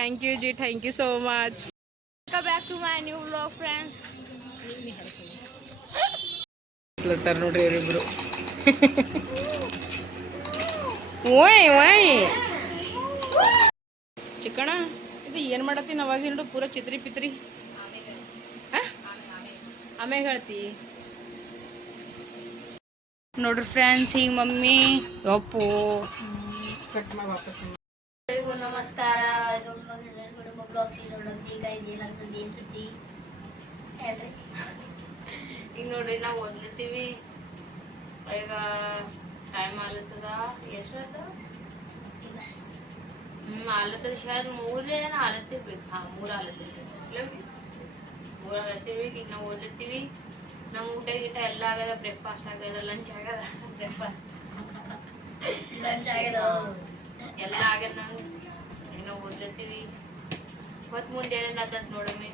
Thank you ji thank you so much welcome back to my new blog friends ಸ್ಲತ್ತರ್ ನೋಡ್ರಿ ಇವರಿಬ್ರು ಓಯ್ ಓಯ್ ಚಿಕ್ಕಣ ಇದು ಏನು ಮಾಡತ್ತಿ ನಾವಾಗಿ ನೋಡು ಪೂರ ಚಿತ್ರಿ ಪಿತ್ರಿ. ಆಮೇಲೆ ಹೇಳ್ತಿ. ನೋಡ್ರಿ ಫ್ರೆಂಡ್ಸ್ ಈಗ ಮಮ್ಮಿ. ಅಪ್ಪು. ಕಟ್ ಮಾಡಿ ವಾಪಸ್. ನಮಸ್ಕಾರ. ಬ್ಲಾಗ್ಸ್ ನೋಡೋದು ಈಗ ಇದೇನಾಗ್ತದೆ ಏನು ಸುದ್ದಿ ಹೇಳ್ರಿ ಈಗ ನೋಡ್ರಿ ನಾವು ಓದ್ಲತ್ತೀವಿ ಈಗ ಟೈಮ್ ಆಲತ್ತದ ಎಷ್ಟದ ಹ್ಞೂ ಆಲತ್ತದ ಶಾಯದ್ ಮೂರೇ ಏನೋ ಆಲತ್ತಿರ್ಬೇಕು ಹಾಂ ಮೂರು ಆಲತ್ತಿರ್ಬೇಕು ಇಲ್ಲ ಬಿಡಿ ಮೂರು ಆಲತ್ತಿರ್ಬೇಕು ಈಗ ನಾವು ಓದ್ಲತ್ತೀವಿ ನಮ್ಮ ಊಟ ಗೀಟ ಎಲ್ಲ ಆಗದ ಬ್ರೇಕ್ಫಾಸ್ಟ್ ಆಗದ ಲಂಚ್ ಆಗದ ಬ್ರೇಕ್ಫಾಸ್ಟ್ ಲಂಚ್ ಆಗ್ಯದ ಎಲ್ಲ ಆಗ್ಯದ ನಂಗೆ ಏನೋ ಓದ್ಲತ್ತೀವಿ ಮತ್ತು ಮುಂದೆ ಏನೇನು ಆತದ ನೋಡಮ್ಮೆ.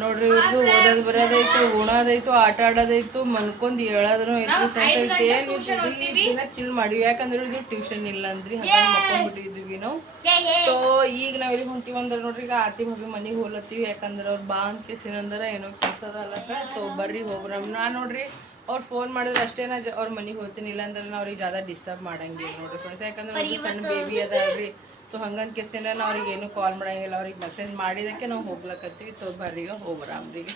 ನೋಡ್ರಿ ಇವ್ರದ್ದು ಓದೋದು ಬರೋದೈತು ಉಣೋದೈತು ಆಟ ಆಡೋದೈತು ಮನ್ಕೊಂಡ್ ಹೇಳೋದ್ರು ಚಿಲ್ ಮಾಡಿವಿ. ಯಾಕಂದ್ರೆ ಇದು ಟ್ಯೂಷನ್ ಇಲ್ಲ ಅಂದ್ರಿ ಮಕ್ಕೊಂಡ್ಬಿಟ್ಟಿದ್ವಿ ನಾವು. ಸೊ ಈಗ ನಾವ್ ಇಲ್ಲಿ ಹೊಂಟಿವಿ ಅಂದ್ರೆ ನೋಡ್ರಿ ಈಗ ಆತಿ ಭಾಬಿ ಮನೆಗೆ ಹೋಲತ್ತೀವಿ. ಯಾಕಂದ್ರೆ ಅವ್ರ ಬಾ ಅಂತ ಕೇಸಿನಂದ್ರ ಏನೋ ಕೆಲಸ ಸೊ ಬರ್ರಿ ಹೋಗ್ರ ನಾ ನೋಡ್ರಿ ಅವ್ರು ಫೋನ್ ಮಾಡಿದ್ರೆ ಅಷ್ಟೇ ನಾ ಅವ್ರ ಮನೆಗೆ ಹೋಗ್ತೀನಿ. ಇಲ್ಲ ಅಂದ್ರೆ ಅವ್ರಿಗೆ ಜಾದ ಡಿಸ್ಟರ್ಬ್ ಮಾಡಂಗಿಲ್ಲ ನೋಡ್ರಿ ಫ್ರೆಂಡ್ಸ್ ಯಾಕಂದ್ರೆ ಸಣ್ಣ ಬೇಬಿ ಅದಾಳ್ರಿ ಸೊ ಹಂಗಂತ ಕೇಸಿನ ನಾ ಅವ್ರಿಗೆ ಏನು ಕಾಲ್ ಮಾಡಂಗಿಲ್ಲ, ಅವ್ರಿಗೆ ಮೆಸೇಜ್ ಮಾಡಿದಕ್ಕೆ ನಾವು ಹೋಗ್ಲಕತ್ತೀವಿ. ಸೊ ಬರ್ರಿಗ ಹೋಗ್ಬರಾಮ್ರಿಗೆ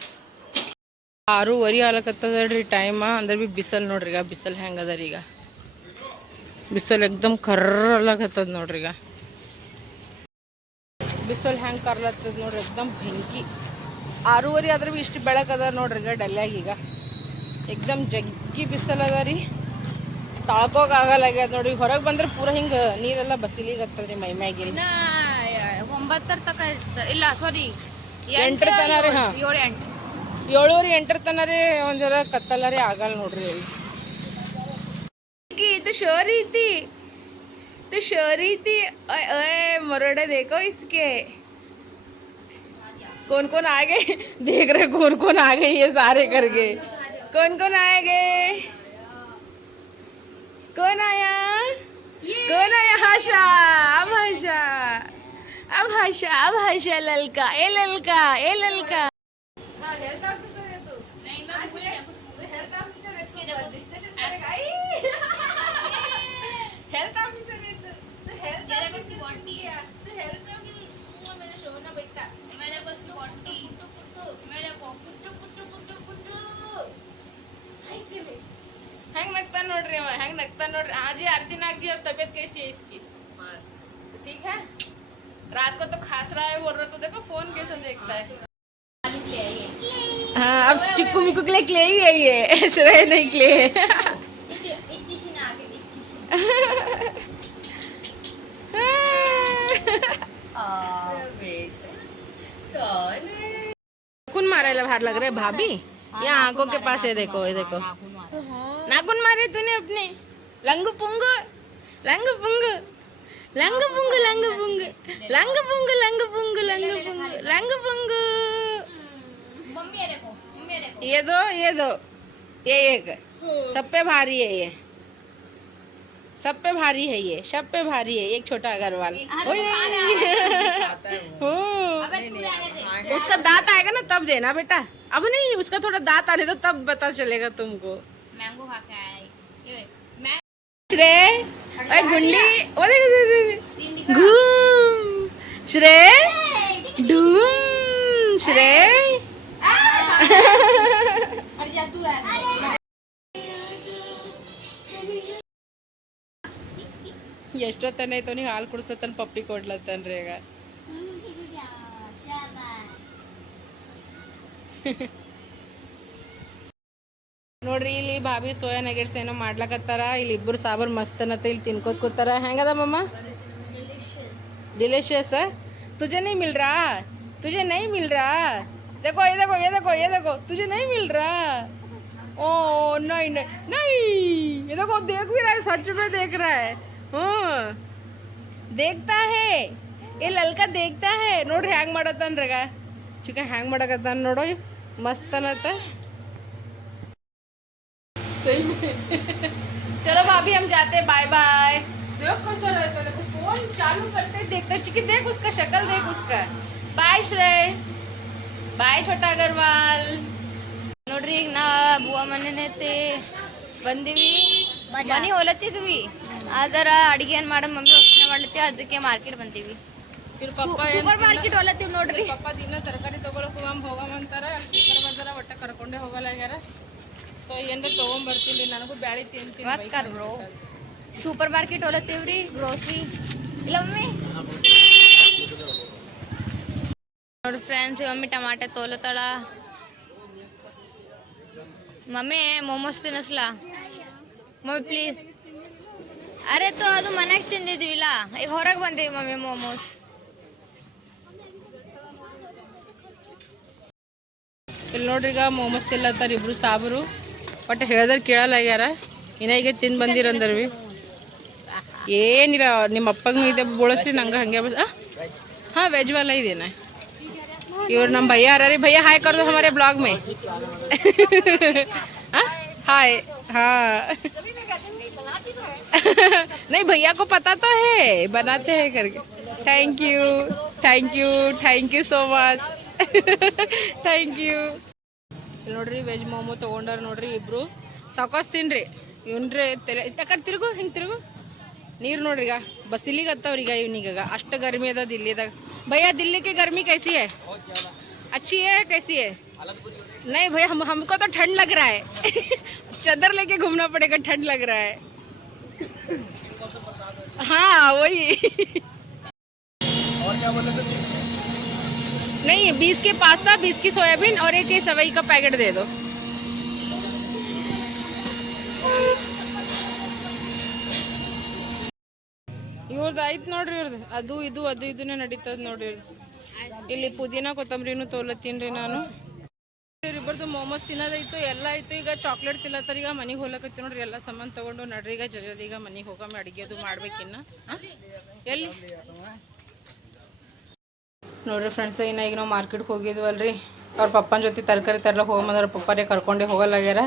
ಆರೂವರೆ ಆಲಕತ್ತದ್ರಿ ಟೈಮ ಅಂದ್ರೆ ಬಿ ಬಿಸಲ್ ನೋಡ್ರಿ, ಈಗ ಬಿಸಲ್ ಹೆಂಗ್ ಅದ ಈಗ. ಬಿಸಲ್ ಎಕ್ದಮ್ ಕರ್ರಲಾಗತ್ತದ ನೋಡ್ರಿ ಈಗ. ಬಿಸಲ್ ಹೆಂಗ್ ಕರ್ಲತ್ತದ ನೋಡ್ರಿ, ಎಕ್ದಮ್ ಬೆಂಕಿ. ಆರೂವರೆ ಆದ್ರೆ ಬಿ ಇಷ್ಟು ಬೆಳಕದ ನೋಡ್ರಿ ಈಗ, ಡಲ್ಯಾಗ ಈಗ. ಎಕ್ದಮ್ ಜಗ್ಗಿ ಬಿಸಲ್ ಅದ ರೀ. ತಾಳ್ಕೋಕ್ ಆಗಲ್ಲಾಗ್ಯದ ನೋಡ್ರಿ ಹೊರಗೆ ಬಂದ್ರೆ ಪೂರ ಹಿಂಗ ನೀರೆಲ್ಲ ಬಸಿಲಿಗತ್ತದ್ರಿ ಮೈ ಮ್ಯಾಗಿನ ಇನ್ನ ಒಂಬತ್ತರ ತಕ ಇರ್ತ ಇಲ್ಲ ಸಾರಿ ಎಂಟ್ರ ತನ ರೀ ಹಾ ಏಳು ಎಂಟು ಏಳುವರೆ ಎಂಟರ ತನ ರೀ ಒಂದ್ ಜರ ಕತ್ತಲ್ಲ ರೀ ಆಗಲ್ಲ ನೋಡ್ರಿ ಅಲ್ಲಿ तो शोरी थी तो शोरी थी ओए ओए मरोड़े देखो इसके कौन कौन आ गए देख रहे कौन कौन आ गए ये सारे करके कौन कौन आए गए कौन आया? कौन आया? हाशा अब हाशा अब हाशा अब हाशा ललका ए ललका ए ललका। ಹೆಲ್ತ್ ಆಫೀಸರ್ ಇತ್ತು health officer health officer Shobhana ಬೆಟ್ಟ ನೋಡ್ರಿ ಆಜಿ आरती नाग जी और तबीयत कैसी है इसकी ठीक है रात को तो खास रहा है बोल रहा तो देखो फोन कैसे देखता है हाँ अब चिक्कू मिक्कू के लिए क्ले ही है ये श्रेय नहीं क्ले नाखून मारायला बाहर लग रहे भाभी या आंखों के पास है देखो ये देखो नाखून मारे तूने अपने लंग पुंग लंग पुंग लंग पुंग लंग पुंग लंग पुंग लंग पुंग लंग पुंग लंग पुंग मम्मी है देखो मम्मी है देखो ये दो ये दो ये एक सब पे भारी है ये सब पे भारी है ये सब पे भारी है एक छोटा अग्रवाल ओए उसका दांत आएगा ना तब देना बेटा। अब नहीं उसका थोड़ा दांत आने दो तब पता चलेगा तुमको। मैंगो खा के ಶ್ರೇ ಗುಂಡಿ ಒದೇ ಘೂಮ್. ಶ್ರೇ ಡೂಮ್ ಶ್ರೇ. ಎಷ್ಟೊತ್ತನ ಐತೋ ನೀವು ಹಾಲು ಕುಡಿಸ್ತತನ ಪಪ್ಪಿ ಕೊಡ್ಲತ್ತನ್ರಿ ಈಗ. ನೋಡ್ರಿ ಇಲ್ಲಿ ಭಾಬಿ ಸೋಯಾ ನಗೆಟ್ಸ್ ಏನೋ ಮಾಡ್ಲಕತ್ತಾರ ಇಲ್ಲಿ ಇಬ್ಬರು ಸಾಬರ್ ಮಸ್ತ್ ಅನ್ನತ್ತ ಇಲ್ಲಿ ತಿನ್ಕೋತ ಕೂತಾರ ಹೆಂಗದ ಮಮ್ಮ डिलीशियस है तुझे नहीं मिल रहा तुझे नहीं मिल रहा देखो ये देखो ये देखो ये देखो तुझे नहीं मिल रहा ओ नहीं नहीं नहीं ये देखो देख भी रहा है सच में देख रहा है हम्म देखता है ये ललका देखता है ನೋಡ್ರಿ ಹ್ಯಾಂಗ್ ಮಾಡತ್ತನ್ರಗ ಚಿಕ್ಕ ಹ್ಯಾಂಗ್ ಮಾಡಕತ್ತಾನ ನೋಡೋ ಮಸ್ತ್ ಅನ್ನತ್ತ सही में चलो भाभी हम जाते बाय बाय देखो कैसा रहता देखो फोन फोन चालू करते देखते चिकी देख उसका शक्ल देख उसका बाय श्रेय बाय छोटा अग्रवाल ನೋಡ್ರಿ ಈಗ ನಾ ಬುವ ಮನೆನೇ ಐತಿ ಬಂದಿವಿ ಮನೆ ಹೊಲತ್ತಿದ್ವಿ ಅದರ ಅಡಿಗೆ ಏನ್ ಮಾಡೋದ್ ಮಮ್ಮಿ ಯೋಚನೆ ಮಾಡ್ಲತ್ತಿ ಅದಕ್ಕೆ ಮಾರ್ಕೆಟ್ ಬಂದೀವಿ फिर पापा ಸೂಪರ್ ಮಾರ್ಕೆಟ್ ಹೊಲತ್ತೀವಿ ನೋಡ್ರಿ ಪಪ್ಪ ದಿನ ತರಕಾರಿ ತಗೊಳಕ್ ಹೋಗಮ್ ಹೋಗಮ್ ಅಂತಾರ ಸೂಪರ್ ಬಂದಾರ ಒಟ್ಟ ಕರ್ಕೊಂಡೇ ಹೋಗಲಾಗ್ಯಾರ ಸೊ ಏನ್ರ ತಗೊಂಬರ್ತೀನಿ ನನಗೂ ಬ್ಯಾಳಿ ತಿಂತೀನಿ ಮತ್ ಬೈಕ್ ಕರ್ bro. ಸೂಪರ್ ಮಾರ್ಕೆಟ್ ಹೊಲತ್ತೀವ್ರಿ ಗ್ರೋಸರಿ ಇಲ್ಲ ಮಮ್ಮಿ ನೋಡಿ ಫ್ರೆಂಡ್ಸ್ ಮಮ್ಮಿ ಟಮಾಟೆ ತೋಲತಾಳ ಮಮ್ಮಿ ಮೋಮೋಸ್ ತಿನ್ನಿಸ್ಲಾ ಮಮ್ಮಿ ಪ್ಲೀಸ್ ಅರೆ ತೋ ಅದು ಮನೆಗೆ ತಿಂದಿದ್ವಿಲ್ಲ ಈಗ ಹೊರಗೆ ಬಂದೀವಿ ಮಮ್ಮಿ ಮೋಮೋಸ್ ಇಲ್ಲಿ ನೋಡ್ರಿ ಈಗ ಮೊಮೋಸ್ ತಿಲ್ಲತ್ತಾರ ಇಬ್ರು ಸಾಬರು ಒಟ್ಟು ಹೇಳ್ದಾರ ಕೇಳಲಾಗ್ಯಾರ ಇನ್ನ ಈಗ ತಿಂದು ಬಂದಿರಂದರ್ವಿ ಏನಿಲ್ಲ ನಿಮ್ಮ ಅಪ್ಪಗ ಇದೆ ಬೋಳಸ್ರಿ ನಂಗೆ ಹಂಗೆ ಬ- ಆ? हाँ वेज वाला ही देना है इवर नम भैया आ रहे भैया हाय कर दो हमारे ब्लॉग में हाँ? हाय हाँ नहीं भैया को पता तो है बनाते हैं करके thank you thank you thank you so much thank you नोड़ी veg momo तक नोड़ी इबू सकोस तीन रही इवन रही तिर्गो हिं तिर्गो नहीं नोड़ी बस इलेगत्व्री इवनिग अस्ट गर्मी अद दिल्ली भैया दिल्ली के गर्मी कैसी है अच्छी है कैसी है नहीं भैया हम हमको तो ठंड लग रहा है चादर लेके घूमना पड़ेगा ठंड लग रहा है हाँ वही और क्या बोले थे नहीं बीस के पास्ता बीस की सोयाबीन और एक ये सवई का पैकेट दे दो ಇವ್ರದ್ದು ಆಯ್ತು ನೋಡ್ರಿ ಇವ್ರದ್ದು ಅದು ಇದು ಅದು ಇದನ್ನೇ ನಡೀತದ ನೋಡ್ರಿ ಇವ್ರ್ದು. ಇಲ್ಲಿ ಪುದೀನ ಕೊತ್ತಂಬರಿನೂ ತೊಲತ್ತೀನಿ ನಾನು ಇಬ್ಬರದು ಮೋಮೋಸ್ ತಿನ್ನೋದೈತು ಎಲ್ಲ ಆಯ್ತು ಈಗ ಚಾಕ್ಲೇಟ್ ತಿನ್ನತ್ತಾರ ಈಗ ಮನೆಗೆ ಹೋಗ್ಲಕತ್ತಿ ನೋಡ್ರಿ ಎಲ್ಲ ಸಾಮಾನು ತಗೊಂಡು ನಡ್ರಿ ಈಗ ಜಲ್ದಿ ಈಗ ಮನೆಗೆ ಹೋಗಮ್ಮ ಅಡಿಗೆ ಅದು ಮಾಡ್ಬೇಕಿನ್ನ ಆ? ಎಲ್ಲಿ ನೋಡ್ರಿ ಫ್ರೆಂಡ್ಸ್ ಇನ್ನ ಈಗ ನಾವು ಮಾರ್ಕೆಟ್ಗೆ ಹೋಗಿದ್ವಲ್ರಿ. ಅವ್ರ ಪಪ್ಪನ ಜೊತೆ ತರಕಾರಿ ತರಲ ಹೋಗಂದ್ರೆ ಪಪ್ಪರೇ ಕರ್ಕೊಂಡೇ ಹೋಗಲ್ಲಾಗ್ಯಾರ.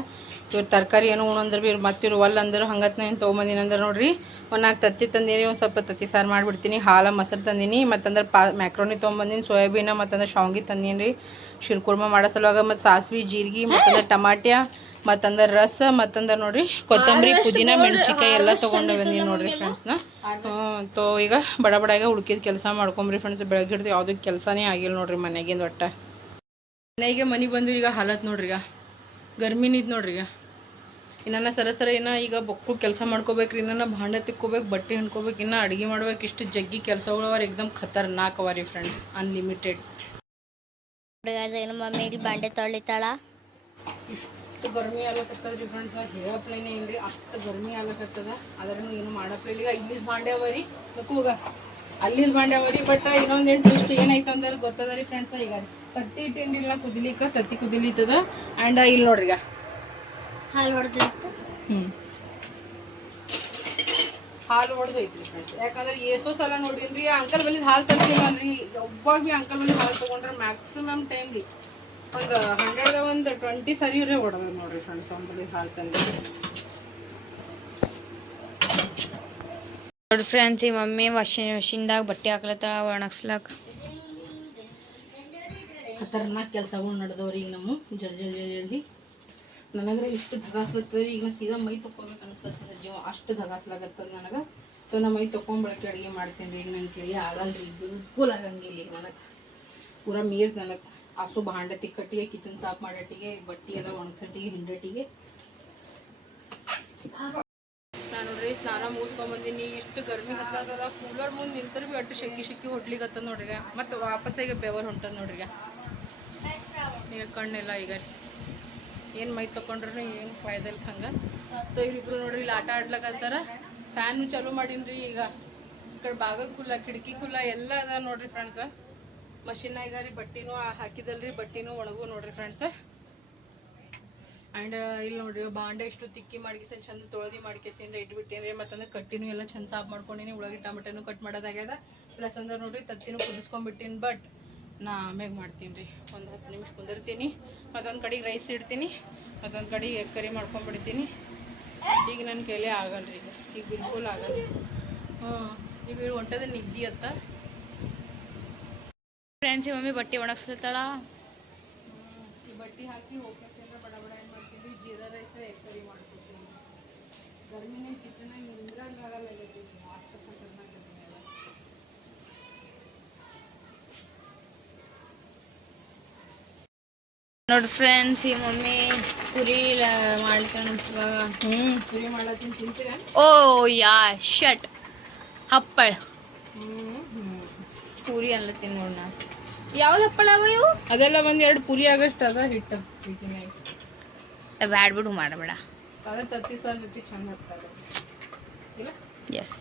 ಇವ್ರು ತರಕಾರಿ ಏನು ಉಣಂದ್ರೆ ಬಿ ಇವ್ರು ಮತ್ತೆ ಇವ್ರು ಒಲ್ಲ ಅಂದ್ರೆ ಹಂಗತ್ ಏನು ತೊಗೊಂಬಂದಿನಿ ಅಂದ್ರೆ ನೋಡ್ರಿ. ಒಂದು ನಾಲ್ಕು ತತ್ತಿ ತಂದೀನಿ, ಒಂದು ಸ್ವಲ್ಪ ತತ್ತಿ ಸಾರು ಮಾಡಿಬಿಡ್ತೀನಿ, ಹಾಲು, ಮೊಸರು ತಂದೀನಿ, ಮತ್ತಂದ್ರೆ ಪಾ ಮ್ಯಾಕ್ರೋನಿ ತೊಗೊಂಬಂದಿನಿ ಸೋಯಾಬೀನ ಮತ್ತಂದ್ರೆ ಶಾವ್ಗಿ ತಂದೀನಿ ರೀ. ಶಿರ್ಕುರ್ಮ ಮಾಡೋ ಸಲುವಾಗ ಮತ್ತು ಸಾಸ್ವಿ, ಜೀರಿಗೆ, ಮತ್ತಂದ್ರೆ ಟಮಾಟ್ಯ ಮತ್ತಂದ್ರೆ ರಸ ಮತ್ತಂದ್ರೆ ನೋಡ್ರಿ ಕೊತ್ತಂಬರಿ ಪುದೀನ ಮೆಣಸಿಕಾಯಿ ಎಲ್ಲ ತೊಗೊಂಡು ಬಂದೀನಿ ನೋಡ್ರಿ ಫ್ರೆಂಡ್ಸ್ನ ತೋ ಈಗ ಬಡ ಬಡ ಈಗ ಉಳ್ಕಿದ ಕೆಲಸ ಮಾಡ್ಕೊಂಬ್ರಿ ಫ್ರೆಂಡ್ಸ್ ಬೆಳಗ್ಗೆ ಹಿಡ್ದು ಯಾವುದೂ ಕೆಲಸನೇ ಆಗಿಲ್ಲ ನೋಡ್ರಿ ಮನೆಗಿಂದ ಒಟ್ಟ. ಮನೆಗೆ ಮನೆಗೆ ಬಂದು ಈಗ ಹಾಲತ್ ನೋಡ್ರಿ ಈಗ. ಗರ್ಮಿನಿದ್ ನೋಡ್ರಿ ಈಗ. ಇನ್ನ ಸರ ಸರ ಇನ್ನ ಈಗ ಬೊಕ್ಕು ಕೆಲಸ ಮಾಡ್ಕೋಬೇಕ್ರಿ ಇನ್ನ ಭಾಂಡೆ ತಿಕ್ಕೋಬೇಕು ಬಟ್ಟೆ ಹಿಂಡ್ಕೋಬೇಕು ಇನ್ನ ಅಡುಗೆ ಮಾಡ್ಬೇಕು. ಇಷ್ಟು ಜಗ್ಗಿ ಕೆಲಸಗಳು ಅವ ಎಕ್ದಮ್ ಖತರ್ನಾಕ್ ಅವ ರೀ ಫ್ರೆಂಡ್ಸ್ ಅನ್ಲಿಮಿಟೆಡ್ ಏನು ಮಮ್ಮಿ ಇಲ್ಲಿ ಬಾಂಡೆ ತೊಳಿತಾಳ. ಇಷ್ಟು ಗರ್ಮಿ ಆಗ್ಲಕತ್ತದ್ರಿ ಫ್ರೆಂಡ್ಸ್ ಹೇಳಪ್ಲೇನೆ ಇಲ್ರಿ. ಅಷ್ಟು ಗರ್ಮಿ ಆಗ್ಲಕತ್ತದ. ಅದರನ್ನು ಏನು ಮಾಡಪ್ಲೇ ಈಗ ಇಲ್ಲಿಸ್ ಭಾಂಡೆ ಅವ ರೀ. ಹೋಗ ಅಲ್ಲಿಸ್ ಭಾಂಡೆ ಅವ ರೀ. ಬಟ್ ಇನ್ನೊಂದು ಏನು ಟ್ವಿಸ್ಟ್ ಏನೈತೆ ಅಂದ್ರೆ ಗೊತ್ತದ ರೀ ಫ್ರೆಂಡ್ಸ್ ಈಗ ತತ್ತಿ ಇಟ್ಟಿಲ್ಲ ಕುದಿಲಿಕ್ಕ ತತ್ತಿ ಕುದಿಲಿತ್ತದ. ಆ್ಯಂಡ್ ಇಲ್ಲಿ ನೋಡ್ರಿ ಈಗ. ಹಾಲು ಹೊಡೆದಿತ್ತು ಹ್ಞೂ ಹಾಲು ಹೊಡೆದೈತ್ರಿ ಫ್ರೆಂಡ್ಸ್ ಯಾಕಂದ್ರೆ ಏಸೋ ಸಲ ನೋಡಿನ್ರಿ ಅಂಕಲ್ ಬಲ್ಲಿ ಹಾಲು ತರ್ತೀವಲ್ರಿ ಯಾವಾಗ ಭೀ ಅಂಕಲ್ ಬಲ್ಲಿ ಹಾಲು ತೊಗೊಂಡ್ರೆ ಮ್ಯಾಕ್ಸಿಮಮ್ ಟೈಮ್ ರೀ ಒಂದು ಹಂಡ್ರೆಡ್ ಒಂದು ಟ್ವೆಂಟಿ ಸರಿ ರೀ ಹೊಡೆದ ನೋಡ್ರಿ ಫ್ರೆಂಡ್ಸ್ ಅವ್ನ ಬಲ್ಲಿ ಹಾಲು ತಂದು ನೋಡಿ ಫ್ರೆಂಡ್ಸ್ ಈ ಮಮ್ಮಿ ವಾಷಿಂಗ್ ಮಿಷಿನ್ದಾಗ ಬಟ್ಟೆ ಹಾಕ್ಲತ್ತಾಳ ಒಣಗಿಸ್ಲಾಕ. ಖತರ್ನಾಕ್ ಕೆಲಸಗಳು ನಡೆದವ್ರಿ ಈಗ ನಮ್ಮ ಜಲ್ದಿ ಜಲ್ದಿ ಜಲ್ದಿ ನನಗ್ರೆ ಇಷ್ಟು ಧಗಾಸ್ಲತ್ತದ್ರಿ ಈಗ ನಾ ಸೀದಾ ಮೈ ತಕ್ಕೋಬೇಕು ಅನ್ಸ್ಲತ್ತದ ಜೀವ ಅಷ್ಟು ಧಗಾಸ್ಲಾಗತ್ತದ ನನಗೆ. ಸೊ ನಾ ಮೈ ತೊಕೊಂಬಳಕ್ಕೆ ಅಡುಗೆ ಮಾಡ್ತೀನಿ ರೀ ಈಗ ನನ್ನ ಅಡುಗೆ ಆಗಲ್ಲ ರೀ ಬಿಲ್ಕುಲ್ ಆಗಂಗಿಲ್ಲ ಈಗ ನನಗೆ. ಪೂರ ಮೀರ್ ನನಗೆ ಹಸು ಭಾಂಡೆ ತಿಕ್ಕಟ್ಟಿಗೆ, ಕಿಚನ್ ಸಾಫ್ ಮಾಡಟ್ಟಿಗೆ, ಬಟ್ಟೆ ಎಲ್ಲ ಒಣಗ್ಸಟ್ಟಿಗೆ, ಹಿಂಡಟ್ಟಿಗೆ. ನಾನು ನೋಡ್ರಿ, ಸ್ನಾನ ಮುಗಿಸ್ಕೊಂಬಂದಿನಿ ಇಷ್ಟು ಗರ್ಮಿ ಹತ್ತದ ಕೂಲರ್ ಮುಂದೆ ನಿಂತರು ಭೀ ಅಟ್ಟು ಶೆಕ್ಕಿ ಶೆಕ್ಕಿ ಹೊಡ್ಲಿಗತ್ತದ ನೋಡ್ರಿ. ಮತ್ತು ವಾಪಸ್ ಈಗ ಬೆವರ್ ಹೊಂಟದ ನೋಡ್ರಿ ಈಗ. ಕಣ್ಣೆಲ್ಲ ಈಗ ಏನು ಮೈ ತಕೊಂಡ್ರು ಏನು ಫಾಯ್ದಲ್ ಹಂಗೆ. ಸೊ ಇವ್ರಿಬ್ರು ನೋಡ್ರಿ, ಇಲ್ಲಿ ಆಟ ಆಡ್ಲಕತ್ತಾರ ಫ್ಯಾನು ಚಾಲೂ ರೀ ಈಗ. ಈ ಕಡೆ ಬಾಗಲ್ ಕುಲ್ಲ ಕಿಟಕಿ ಕುಲ್ಲ ಎಲ್ಲ ಅದ ನೋಡ್ರಿ ಫ್ರೆಂಡ್ಸ್ ಮಷಿನ್ನಾಗ ರೀ, ಬಟ್ಟಿನೂ ಹಾಕಿದಲ್ರಿ, ಬಟ್ಟಿನೂ ಒಣಗು ನೋಡ್ರಿ ಫ್ರೆಂಡ್ಸ್ ಆ್ಯಂಡ್ ಇಲ್ಲಿ ನೋಡ್ರಿ, ಬಾಂಡೆ ಇಷ್ಟು ತಿಕ್ಕಿ ಮಾಡ್ಕಿಸಿ ಚಂದ ತೊಳೆದಿ ಮಾಡ್ಕೇಸಿನ್ರಿ ಇಟ್ಬಿಟ್ಟೇನ್ರಿ ಮತ್ತಂದ್ರೆ ಕಟ್ಟಿನೂ ಎಲ್ಲ ಚಂದ ಸಾಫ್ ಮಾಡ್ಕೊಂಡಿನಿ ಉಳಗಿ ಟಮಟನು ಕಟ್ ಮಾಡೋದಾಗ್ಯದ. ಪ್ಲಸ್ ಅಂದ್ರೆ ನೋಡ್ರಿ, ತತ್ತಿನೂ ಕುದಿಸ್ಕೊಂಡ್ಬಿಟ್ಟಿನಿ ಬಟ್ ನಾ ಆಮ್ಯಾಗ ಮಾಡ್ತೀನಿ ರೀ ಒಂದು ಹತ್ತು ನಿಮಿಷ ಕುಂದಿರ್ತೀನಿ. ಮತ್ತೊಂದು ಕಡೆಗೆ ರೈಸ್ ಇಡ್ತೀನಿ. ಮತ್ತೊಂದು ಕಡೆಗೆ ಕರಿ ಮಾಡ್ಕೊಂಡ್ಬಿಡ್ತೀನಿ ಈಗ ನನ್ನ ಕೈಲೇ ಆಗಲ್ರಿ ಈಗ. ಈಗ ಬಿಲ್ಕುಲ್ ಆಗಲ್ಲ ಹ್ಞೂ ಈಗ ಹೊಂಟದ ನಿದ್ದಿ ಅತ್ತ. ಫ್ರೆಂಡ್ಸ್ ಮಮ್ಮಿ ಬಟ್ಟೆ ಒಣಗಿಸ್ತಾಳ ಈ ಬಟ್ಟೆ ಹಾಕಿ ಹೋಗ್ಬೇಕಂದ್ರೆ ಬಡ ಬಡ ಏನು ಮಾಡ್ತೀವಿ ಜೀರಾ ರೈಸ್ ಎಗ್ ಕರಿ ಮಾಡ್ಕೊತೀವಿ ಗರ್ಮಿನ ಕಿಚನ್ ಅಷ್ಟು ಖತರ್ನಾಕ್ ಅದ. ನೋಡ್ರಿ ಫ್ರೆಂಡ್ಸ್ ಈ ಮಮ್ಮಿ ಪುರಿ ಮಾಡ್ತಾಳ ಇವಾಗ ಹ್ಮ್ ಪುರಿ ಮಾಡತ್ತೀನಿ ತಿಂತೀರಾ? ಓ ಯಾ ಶಟ್ ಹಪ್ಪಳ. ಹ್ಮ್ ಹ್ಞೂ ಪೂರಿ ಅನ್ಲತ್ತೀನಿ ನೋಡ್ ನಾ ಯಾವ್ದು ಹಪ್ಪಳ ಅವ ಇವು? ಅದೆಲ್ಲ ಒಂದ್ ಎರಡು ಪುರಿ ಆಗಷ್ಟು ಅದ ಹಿಟ್ಟು ಹಿಟ್ಟಿನಾಗ ಬ್ಯಾಡ್ ಬಿಡು ಮಾಡಬೇಡ. ಅದ ತತ್ತಿ ಸಾರ್ ಜೊತೆ ಚಂದ ಹತ್ತಾರೆ ಇಲ್ಲ? ಎಸ್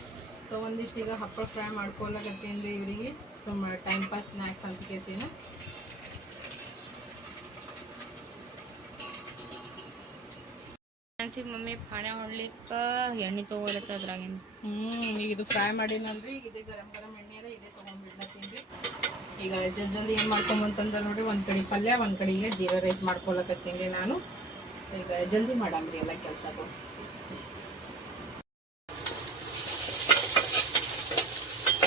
ಸೊ ಒಂದಿಷ್ಟು ಈಗ ಹಪ್ಪಳ ಫ್ರೈ ಮಾಡ್ಕೊಳಕತ್ತೀನಿ ಇವರಿಗೆ ಸುಮ್ಮ ಟೈಮ್ ಪಾಸ್ ಸ್ನ್ಯಾಕ್ಸ್ ಅಂತ ಕೇಸಿನ ಈ ಮಮ್ಮಿ ಪಾಣೆ ಹೊಡ್ಲಿಕ್ಕೆ ಎಣ್ಣೆ ತೊಗೊಳತ್ತ ಅದ್ರಾಗಿಂದ. ಹ್ಮ್ ಈಗ ಇದು ಫ್ರೈ ಮಾಡಿನಲ್ರಿ ಈಗ ಇದೇ ಗರಂ ಗರಂ ಎಣ್ಣೆ ಇದೇ ತೊಗೊಂಡ್ಬಿಡ್ಲತ್ತೀನಿ. ಈಗ ಜಲ್ದಿ ಜಲ್ದಿ ಏನು ಮಾಡ್ಕೊಂಬಂತಂದ್ರೆ ನೋಡ್ರಿ, ಒಂದು ಕಡೆ ಪಲ್ಯ, ಒಂದು ಕಡೆಗೆ ಜೀರಾ ರೈಸ್ ಮಾಡ್ಕೊಳಕತ್ತೀನಿ ನಾನು. ಈಗ ಜಲ್ದಿ ಮಾಡಮ್ರಿ ಎಲ್ಲ ಕೆಲಸಗಳು.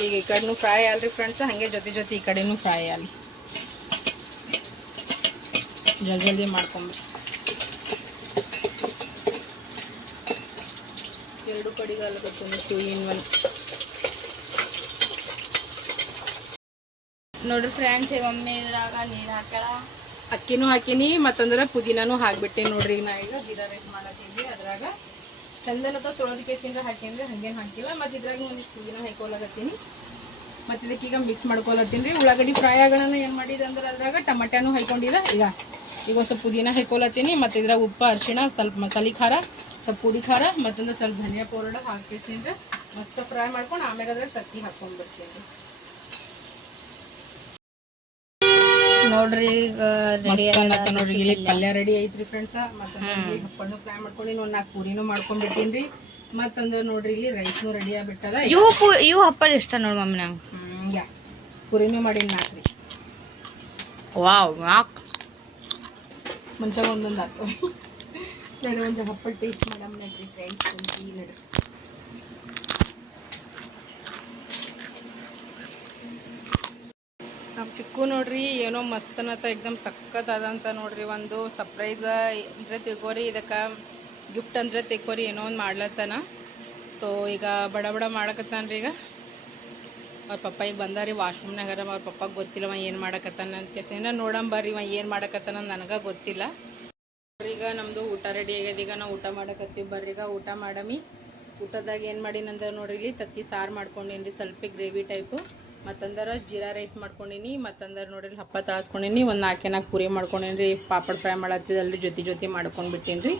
ಈಗ ಈ ಕಡೆನೂ ಫ್ರೈ ಆಲ್ರಿ ಫ್ರೆಂಡ್ಸ್ ಹಂಗೆ ಜೊತೆ ಜೊತೆ ಈ ಕಡೆನೂ ಫ್ರೈ ಆಲಿ ಜಲ್ದಿ ಜಲ್ದಿ ಮಾಡ್ಕೊಂಬ್ರಿ. ಎರಡು ಕಡೆಗೆ ಅಲ್ಲಕತ್ತೀನಿ ಟೂ ಇನ್ ಒನ್ ನೋಡ್ರಿ ಫ್ರೆಂಡ್ಸ್ ಒಮ್ಮೆ ಇದ್ರಾಗ ನೀರು ಹಾಕಳ ಅಕ್ಕಿನೂ ಹಾಕಿನಿ, ಮತ್ತಂದ್ರೆ ಪುದೀನಾನು ಹಾಕ್ಬಿಟ್ಟೆ ನೋಡ್ರಿ ನಾ ಈಗ ಜೀರಾ ರೈಸ್ ಮಾಡತ್ತೀನಿ ಅದ್ರಾಗ. ಚಂದನತ ತೊಳೆದ ಕೇಸಿಂದ ಹಾಕಿನ್ರಿ, ಹಂಗೇನು ಹಾಕಿಲ್ಲ. ಮತ್ತು ಇದ್ರಾಗ ಒಂದಿಷ್ಟು ಪುದೀನ ಹಾಕೊಳಕತ್ತೀನಿ ಮತ್ತು ಈಗ ಮಿಕ್ಸ್ ಮಾಡ್ಕೊಳತ್ತೀನಿ. ರೀ ಉಳ್ಳಾಗಡ್ಡಿ ಫ್ರೈ ಆಗೋಣ ಏನು ಮಾಡಿದೆ ಅಂದ್ರೆ ಅದ್ರಾಗ ಟಮಟ್ಯಾನು ಹಾಕೊಂಡಿಲ್ಲ ಈಗ ಈಗ ಒಂದು ಸ್ವಲ್ಪ ಪುದೀನ ಹಾಕೊಳತ್ತೀನಿ ಮತ್ತು ಇದ್ರಾಗ ಉಪ್ಪು, ಅರಿಶಿಣ, ಸ್ವಲ್ಪ ಮಸಾಲೆ ಖಾರ, ಸ್ವಲ್ಪ ಪುಡಿ ಖಾರ ಮತ್ತೊಂದು ಸ್ವಲ್ಪ ಧನಿಯಾ ಪೌಡರ್ ಹಾಕಿಸಿಂದ್ರೆ ಮಸ್ತ್ ಫ್ರೈ ಮಾಡ್ಕೊಂಡು ಆಮೇಲೆ ಅದ್ರಾಗ ತತ್ತಿ ಹಾಕ್ಕೊಂಡು ಬರ್ತೀನಿ. ನೋಡ್ರಿ ಈಗ ರೆಡಿ ಮಸ್ತ್ ಅನ್ನತ್ತ ನೋಡ್ರಿ ಇಲ್ಲಿ ಪಲ್ಯ ರೆಡಿ ಐತ್ರಿ ಫ್ರೆಂಡ್ಸ್ ಮತ್ತೆ ಹಪ್ಪಣ್ಣು ಫ್ರೈ ಮಾಡ್ಕೊಂಡು ಒಂದ್ ನಾಲ್ಕು ಪೂರಿನೂ ಮಾಡ್ಕೊಂಡ್ಬಿಟ್ಟಿನ್ರಿ ಮತ್ತಂದ್ರ ನೋಡ್ರಿ ಇಲ್ಲಿ ರೈಸ್ನು ರೆಡಿ ಆಗ್ಬಿಟ್ಟದ ಇವು ಪು ಇವು ಹಪ್ಪಳ ಇಷ್ಟ ನೋಡಿ ಮಮ್ಮಿ ನಂಗೆ. ಹ್ಮ್ ಯಾ. ಪೂರಿನೂ ಮಾಡೀನಿ ನಾಲ್ಕ್ರಿ ವಾವ್ ನಾಕ್. ಮುಂಚೆ ಒಂದೊಂದು ಹಾಕು ನಾನು ಒಂದು ಹಪ್ಪಳ ಟೇಸ್ಟ್ ಮಾಡಮ್ ನಡ್ರಿ ಫ್ರೆಂಡ್ಸ್ ಕುಂತಿ ನಡ್ರಿ ಚಿಕ್ಕು ನೋಡ್ರಿ, ಏನೋ ಮಸ್ತ್ ಅನ್ನತ್ತ ಎಕ್ದಮ್ ಸಖತ್ ಅದಂತ ನೋಡ್ರಿ ಒಂದು ಸರ್ಪ್ರೈಸ್ ಅಂದ್ರೆ ತಿಳ್ಕೋರಿ, ಇದಕ್ಕೆ ಗಿಫ್ಟ್ ಅಂದ್ರೆ ತೆಕ್ಕೋರಿ ಏನೋ ಒಂದು ಮಾಡ್ಲತ್ತನ. ತೋ, ಈಗ ಬಡ ಬಡ ಮಾಡಕತ್ತಾನ್ರಿ ಈಗ. ಅವ್ರ ಪಪ್ಪ ಈಗ ಬಂದಾರಿ ವಾಶ್ರೂಮ್ನಾಗಾರ ಅವ್ರ ಪಪ್ಪಾಗ ಗೊತ್ತಿಲ್ಲ ಅವ ಏನು ಮಾಡಕತ್ತಾನ ಅಂತ ಕೇಸಿನ ನೋಡಮ್ ಬರ್ರಿ ಇವ ಏನು ಮಾಡಕತ್ತಾನ ನನಗೆ ಗೊತ್ತಿಲ್ಲ. ಈಗ ನಮ್ಮದು ಊಟ ರೆಡಿ ಆಗ್ಯದ, ಈಗ ನಾವು ಊಟ ಮಾಡಕತ್ತೀವಿ ಬರ್ರಿ, ಈಗ ಊಟ ಮಾಡಮಿ. ಊಟದಾಗ ಏನು ಮಾಡೀನಂದ್ರೆ ನೋಡ್ರಿ, ಇಲ್ಲಿ ತತ್ತಿ ಸಾರು ಮಾಡ್ಕೊಂಡೇನ್ರಿ, ಸ್ವಲ್ಪ ಗ್ರೇವಿ ಟೈಪು ಮತ್ತಂದ್ರೆ ಜೀರಾ ರೈಸ್ ಮಾಡ್ಕೊಂಡೀನಿ, ಮತ್ತಂದ್ರೆ ನೋಡಿರಿ ಹಪ್ಪ ತಳಸ್ಕೊಂಡೀನಿ, ಒಂದು ನಾಲ್ಕೇನಾಗ ನಾಲ್ಕು ಪೂರಿ ಮಾಡ್ಕೊಂಡೀನಿ ರೀ ಪಾಪಡ್ ಫ್ರೈ ಮಾಡತ್ತಿದ್ದಲ್ರಿ ಜೊತೆ ಜೊತೆ ಮಾಡ್ಕೊಂಡು ಬಿಟ್ಟೀನಿ ರೀ